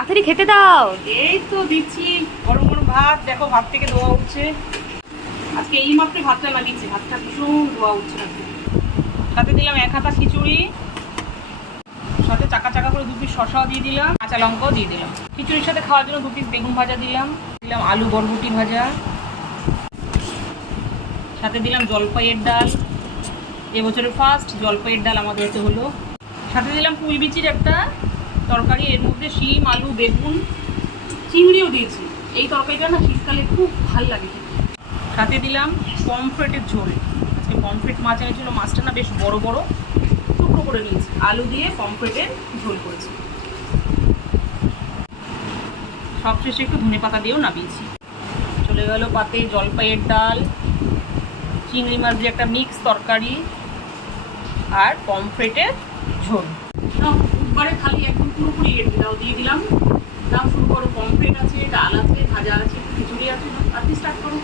তাড়াতাড়ি খেতে দাও। এই তো দিচ্ছি গরম গরম ভাত, দেখো ভাত থেকে ধোয়া উঠছে। আজকে এই মাত্র ভাতটা লাগিয়েছি, ভাতটা ভীষণ ধোয়া উঠছে আজকে। সাথে দিলাম 1 হাতা খিচুড়ি, সাথে চাকা চাকা করে 2 পিস শসাও দিয়ে দিলাম, কাঁচা লঙ্কাও দিয়ে দিলাম। খিচুড়ির সাথে খাওয়ার জন্য 2 পিস বেগুন ভাজা দিলাম, দিলাম আলু বরবটি ভাজা, সাথে দিলাম জলপাইয়ের ডাল। এবছরের ফার্স্ট জলপাইয়ের ডাল আমাদের এতে হলো। সাথে দিলাম পুঁই বিচির একটা তরকারি, এর মধ্যে শিম আলু বেগুন চিংড়িও দিয়েছি। এই তরকারিটা না শীতকালে খুব ভাল লাগে। সাথে দিলাম পমফ্রেটের ঝোল। আজকে পমফ্রেট মাছ এনেছিল, মাছটা না বেশ বড় বড় টুকরো করে নিয়েছি, আলু দিয়ে পমফ্রেটের ঝোল করেছি। সবশেষে একটু ধনেপাতা দিয়েও নামিয়েছি। চলে গেল পাতে জলপাইয়ের ডাল, চিংড়ি মাছ দিয়ে একটা মিক্স তরকারি আর পমফ্রেটের ঝোল। বুধবারে খালি একদম পুরোপুরি দাও দিয়ে দিলাম। দাও শুরু করো, পমফ্রেট আছে, ডাল আছে, ভাজা আছে, খিচুড়ি আছে, আপনি স্টার্ট করো।